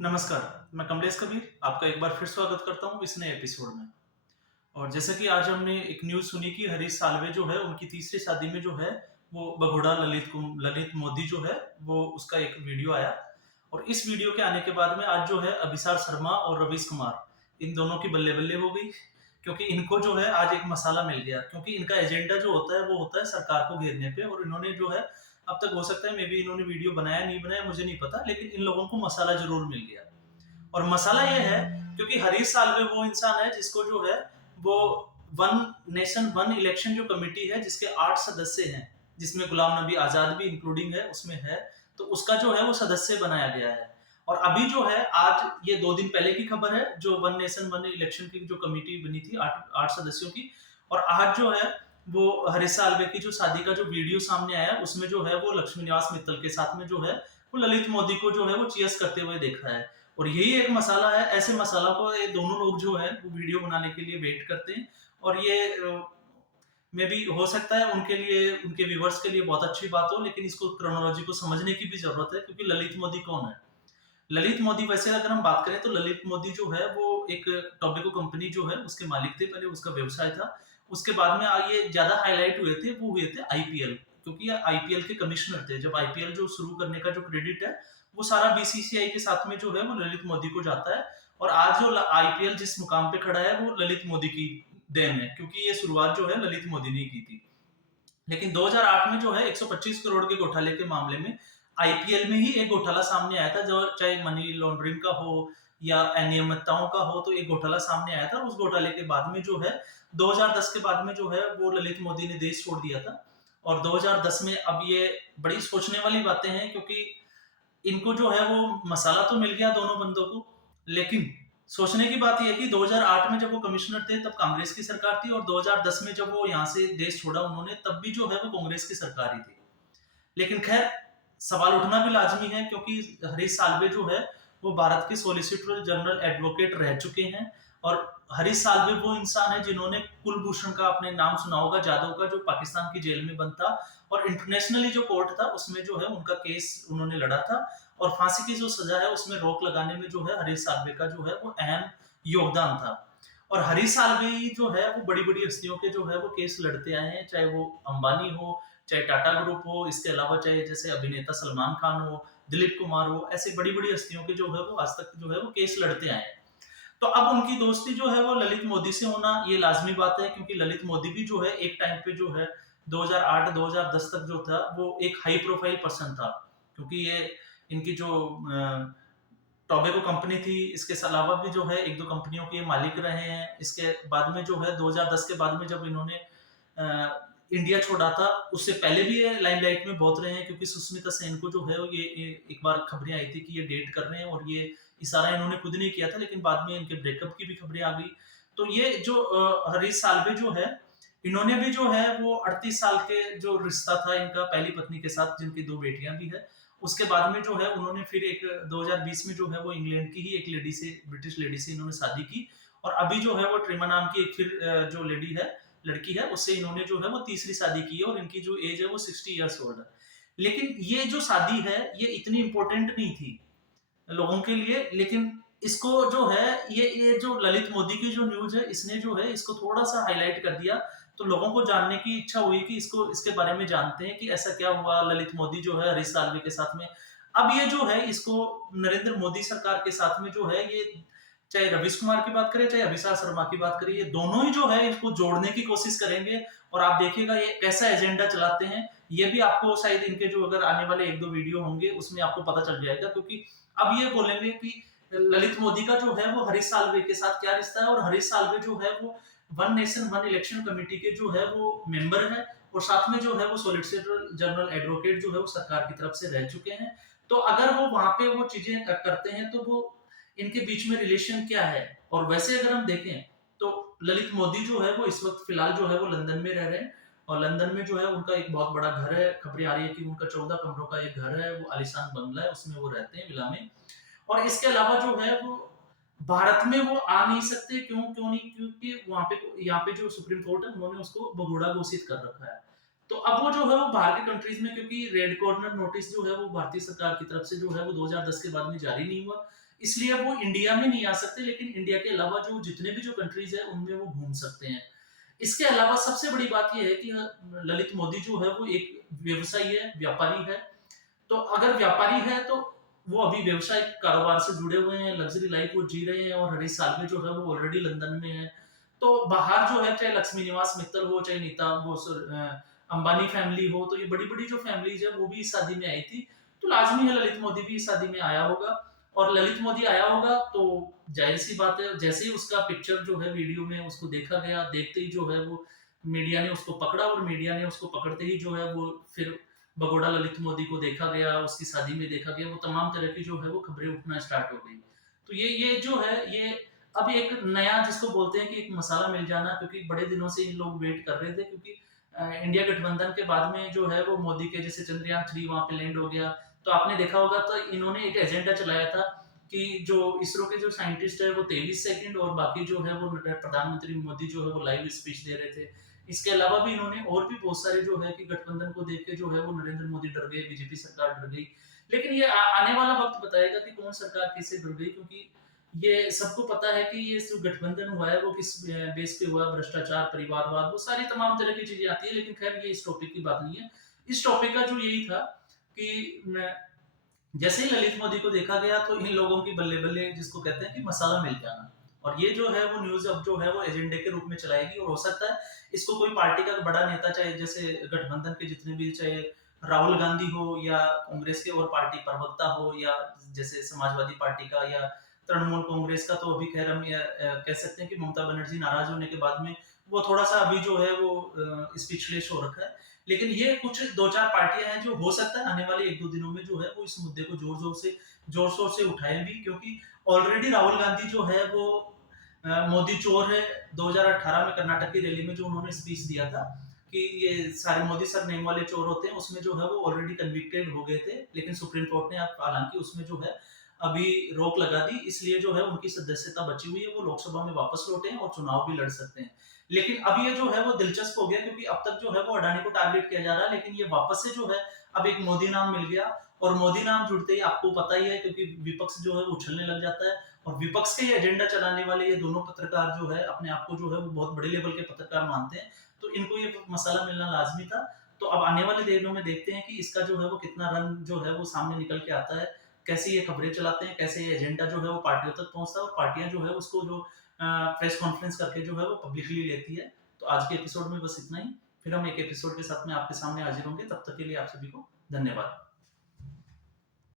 नमस्कार, मैं कमलेश कबीर आपका एक बार फिर स्वागत करता हूँ इस नए एपिसोड में। और जैसा कि आज हमने एक न्यूज़ सुनी कि हरीश साल्वे जो है उनकी तीसरी शादी में जो है वो बघोड़ा ललित मोदी जो है वो उसका एक वीडियो आया। और इस वीडियो के आने के बाद में आज जो है अभिसार शर्मा और रवीश कुमार इन दोनों की बल्ले-बल्ले हो गई, क्योंकि इनको जो है आज एक मसाला मिल गया, क्योंकि इनका एजेंडा जो होता है वो होता है सरकार को घेरने पे। और इन्होंने जो है अब तक हो सकता है मे बी इन्होंने वीडियो बनाया नहीं बनाया मुझे नहीं पता, लेकिन इन लोगों को मसाला ज़रूर मिल गया। और मसाला ये है क्योंकि हरीश साल्वे वो इंसान है जिसको जो है वो वन नेशन वन इलेक्शन जो कमेटी है जिसके 8 सदस्य हैं, जिसमें गुलाम नबी आजाद भी इंक्लूडिंग है उसमें है, तो उसका जो है वो सदस्य बनाया गया है। और अभी जो है आज ये 2 दिन पहले की खबर है, जो वन नेशन वन इलेक्शन की जो कमेटी बनी थी 8 सदस्यों की। और आज जो है वो हरीश साल्वे की जो शादी का जो वीडियो सामने आया उसमें जो है वो लक्ष्मी निवास मित्तल के साथ में जो है वो ललित मोदी को जो है वो चीयर्स करते हुए देखा है। और यही एक मसाला है, ऐसे मसाला को ये दोनों लोग जो है वो वीडियो बनाने के लिए वेट करते हैं। और ये मे बी हो सकता है उनके लिए उनके व्यूवर्स के लिए बहुत अच्छी बात हो, लेकिन इसको क्रोनोलॉजी को समझने की भी जरूरत है, क्योंकि ललित मोदी कौन है? ललित मोदी वैसे अगर हम बात करें तो ललित मोदी जो है वो एक टोबैको कंपनी जो है उसके मालिक थे, पहले उसका व्यवसाय था। उसके बाद में ये ज्यादा हाईलाइट हुए थे, वो हुए थे आईपीएल, क्योंकि ये आईपीएल के कमिश्नर थे। जब आईपीएल जो शुरू करने का जो क्रेडिट है वो सारा बीसीसीआई के साथ में जो है वो ललित मोदी को जाता है। और आज जो आईपीएल जिस मुकाम पे खड़ा है वो ललित मोदी की देन है, क्योंकि ये शुरुआत जो है ललित मोदी ने की थी। लेकिन 2008 में जो है 125 करोड़ के घोटाले के मामले में आईपीएल में ही एक घोटाला सामने आया था, जो चाहे मनी लॉन्ड्रिंग का हो या अनियमितताओं का हो, तो एक घोटाला सामने आया था। और उस घोटाले के बाद में जो है 2010 के बाद में जो है वो ललित मोदी ने देश छोड़ दिया था। और 2010 में अब ये बड़ी सोचने वाली बातें हैं, क्योंकि इनको जो है वो मसाला तो मिल गया दोनों बंदों को, लेकिन सोचने की बात ये है कि 2008 में जब वो कमिश्नर थे तब कांग्रेस की सरकार थी, और 2010 में जब वो यहाँ से देश छोड़ा उन्होंने तब भी जो है वो कांग्रेस की सरकार ही थी। लेकिन खैर सवाल उठना भी लाजमी है, क्योंकि हरीश साल्वे जो है वो भारत के सॉलिसिटर जनरल एडवोकेट रह चुके हैं। और हरीश साल्वे वो इंसान है जिन्होंने कुलभूषण का आपने नाम सुना होगा, जाधव का, जो पाकिस्तान की जेल में बंद था। और इंटरनेशनली जो कोर्ट था उसमें जो है उनका केस उन्होंने लड़ा था। और फांसी की जो सजा है उसमें रोक लगाने में जो है हरीश साल्वे का जो है वो अहम योगदान था। और हरीश साल्वे ही जो है वो बड़ी बड़ी हस्तियों के जो है वो केस लड़ते आए हैं, चाहे वो अंबानी हो, चाहे टाटा ग्रुप हो, इसके अलावा चाहे जैसे अभिनेता सलमान खान हो, दिलीप कुमार हो, ऐसे बड़ी बड़ी हस्तियों के जो है वो आज तक जो है वो केस लड़ते आए हैं। तो अब उनकी दोस्ती जो है वो ललित मोदी से होना ये लाजमी बात है, क्योंकि ललित मोदी भी जो है एक टाइम पे जो है 2008-2010 तक जो था वो एक हाई प्रोफाइल पर्सन था, क्योंकि ये इनकी जो टोबैको कंपनी थी, इसके अलावा भी जो है एक दो कंपनियों के मालिक रहे हैं। इसके बाद में जो है 2010 के बाद में जब इन्होंने इंडिया छोड़ा था, उससे पहले भी ये लाइमलाइट में बहुत रहे हैं, क्योंकि सुष्मिता सेन को जो है ये एक बार खबरें आई थी कि ये डेट कर रहे हैं, और ये इशारा इन्होंने खुद नहीं किया था, लेकिन बाद में इनके ब्रेकअप की भी खबरें आ गई। तो ये जो हरीश साल्वे जो है, इन्होंने भी जो है वो 38 साल के जो रिश्ता था इनका पहली पत्नी के साथ, जिनकी 2 बेटियां भी है। उसके बाद में जो है उन्होंने फिर एक 2020 में जो है वो इंग्लैंड की ही एक लेडी से, ब्रिटिश लेडी से इन्होंने शादी की। और अभी जो है वो ट्रिमा नाम की एक फिर जो लेडी है, लड़की है, उससे इन्होंने जो है वो तीसरी शादी की है, और इनकी जो एज है वो 60 इयर्स ओल्ड है। लेकिन ये जो शादी है ये इतनी इंपॉर्टेंट नहीं थी लोगों के लिए, लेकिन इसको जो है ये जो ललित मोदी की जो न्यूज़ है इसने जो है इसको थोड़ा-सा हाइलाइट कर दिया। तो लोगों को जानने की इच्छा हुई कि इसको इसके बारे में जानते हैं कि ऐसा क्या हुआ, ललित मोदी जो है हरीश साल्वे के साथ में। अब ये जो है इसको नरेंद्र मोदी सरकार के साथ में जो है ये, चाहे रवीश कुमार की बात करें, चाहे अभिषेक शर्मा की बात करें, ये दोनों ही जो है इसको जोड़ने की कोशिश करेंगे। और आप देखिएगा ये कैसा एजेंडा चलाते हैं, ये भी आपको शायद इनके जो अगर आने वाले 1-2 वीडियो होंगे उसमें आपको पता चल जाएगा, क्योंकि अब ये बोलेंगे कि ललित मोदी का जो है वो हरीश साल्वे के साथ क्या रिश्ता है, और हरीश साल्वे जो है वो one nation one election committee के जो है वो मेंबर है, और साथ में जो है वो सॉलिसिटर जनरल एडवोकेट जो है वो सरकार की तरफ से रह चुके हैं। तो अगर वो वहां पे वो चीजें करते हैं तो वो इनके बीच में रिलेशन क्या है? और वैसे अगर हम देखें तो ललित मोदी जो है वो इस वक्त फिलहाल जो है वो लंदन में रह रहे हैं, और लंदन में जो है उनका एक बहुत बड़ा घर है। खबरें आ रही है कि उनका 14 कमरों का एक घर है, वो आलीशान बंगला है, उसमें वो रहते हैं विला में। और इसके अलावा जो है वो भारत में वो आ नहीं सकते, क्यों नहीं, क्योंकि वहां पे यहाँ पे जो सुप्रीम कोर्ट है उन्होंने उसको भगोड़ा घोषित कर रखा है। तो अब वो जो है वो बाहर के कंट्रीज में, क्योंकि रेड कॉर्नर नोटिस जो है वो भारतीय सरकार की तरफ से जो है वो 2010 के बाद में जारी नहीं हुआ, इसलिए वो इंडिया में नहीं आ सकते, लेकिन इंडिया के अलावा जो जितने भी जो कंट्रीज है उनमें वो घूम सकते हैं। इसके अलावा सबसे बड़ी बात ये है कि ललित मोदी जो है वो एक व्यवसायी है, व्यापारी है। तो अगर व्यापारी है तो वो अभी व्यवसायिक कारोबार से जुड़े हुए हैं, लग्जरी लाइफ वो जी रहे हैं, और हरीश साल्वे जो है वो ऑलरेडी लंदन में है। तो बाहर जो है, चाहे लक्ष्मी निवास मित्तल हो, चाहे नीता वो अंबानी फैमिली हो, तो ये बड़ी-बड़ी जो फैमिलीज़ है वो भी इस शादी में आई थी। तो लाज़मी है ललित मोदी भी इस शादी में आया होगा, और ललित मोदी आया होगा तो ज़ाहिर-सी बात है, जैसे ही उसका पिक्चर जो है वीडियो में उसको देखा गया, देखते ही जो है वो मीडिया ने उसको पकड़ा, और मीडिया ने उसको पकड़ते ही जो है वो फिर भगोड़ा ललित मोदी को देखा गया, उसकी शादी में देखा गया, वो तमाम तरह की जो है वो खबरें उठना स्टार्ट हो गई। तो ये जो है ये अब एक नया जिसको बोलते हैं कि एक मसाला मिल जाना, क्योंकि बड़े दिनों से इन लोग वेट कर रहे थे, क्योंकि इंडिया गठबंधन के बाद में जो है वो मोदी के जैसे चंद्रयान 3 वहाँ पे लैंड हो गया, तो आपने देखा होगा तो इन्होंने एक एजेंडा चलाया था कि जो इसरो के जो साइंटिस्ट है वो 23 सेकंड, और बाकी जो है वो प्रधानमंत्री मोदी जो है वो लाइव स्पीच दे रहे थे। इसके अलावा भी इन्होंने और भी बहुत सारे जो है कि गठबंधन को देख के जो है वो नरेंद्र मोदी डर गए, बीजेपी सरकार डर गई। लेकिन ये आने वाला वक्त बताएगा कि कौन सरकार किससे डर गई, क्योंकि ये सबको पता है कि ये जो गठबंधन हुआ है वो किस बेस पे हुआ, भ्रष्टाचार, परिवारवाद, वो सारी तमाम तरह की चीजें आती है। लेकिन खैर ये इस टॉपिक की बात नहीं है। इस टॉपिक का जो यही था कि जैसे ही ललित मोदी को देखा गया तो इन लोगों की बल्ले-बल्ले जिसको कहते हैं कि मसाला मिल जाना। और ये जो है वो न्यूज़ अब जो है वो एजेंडे के रूप में चलाएगी, और हो सकता है इसको कोई पार्टी का बड़ा नेता, चाहे जैसे गठबंधन के जितने भी, चाहे राहुल गांधी हो या कांग्रेस के और पार्टी प्रवक्ता हो, या जैसे समाजवादी पार्टी का या तृणमूल कांग्रेस का, तो अभी खैर हम ये कह सकते हैं कि ममता बनर्जी नाराज होने के बाद में वो थोड़ा-सा अभी जो है वो स्पीचलेस हो रखा है। लेकिन ये कुछ 2-4 पार्टियाँ हैं जो हो सकता है आने वाले 1-2 दिनों में जो है वो इस मुद्दे को ज़ोर-शोर से उठाएँ भी, क्योंकि ऑलरेडी राहुल गांधी जो है वो मोदी चोर है, 2018 में कर्नाटक की रैली में जो उन्होंने स्पीच दिया था कि ये सारे मोदी सर नेम वाले चोर होते हैं, उसमें जो है वो ऑलरेडी कन्विक्टेड हो गए थे। लेकिन सुप्रीम कोर्ट ने अब हालाँकि उसमें जो है अभी रोक लगा दी, इसलिए जो है उनकी सदस्यता बची हुई है, वो लोकसभा में वापस लौटे हैं और चुनाव भी लड़ सकते हैं। लेकिन अब ये जो है वो दिलचस्प हो गया, क्योंकि अब तक जो है वो अडानी को टारगेट किया जा रहा है, लेकिन ये वापस से जो है अब एक मोदी नाम मिल गया, और मोदी नाम जुड़ते ही आपको पता ही है, क्योंकि विपक्ष जो है वो उछलने लग जाता है, और विपक्ष के ये एजेंडा चलाने वाले ये दोनों पत्रकार जो है अपने आप को जो है वो बहुत बड़े लेवल के पत्रकार मानते हैं, तो इनको ये मसाला मिलना लाजमी था। तो अब आने वाले दिनों में देखते हैं कि इसका जो है वो कितना रंग जो है वो सामने निकल के आता है, कैसे ये खबरें चलाते हैं, कैसे ये एजेंडा जो है वो पार्टियों तक पहुंचता है, और पार्टियां जो है उसको जो प्रेस कॉन्फ्रेंस करके जो है वो पब्लिकली लेती है। तो आज के एपिसोड में बस इतना ही। फिर हम एक एपिसोड के साथ में आपके सामने हाजिर होंगे। तब तक के लिए आप सभी को धन्यवाद।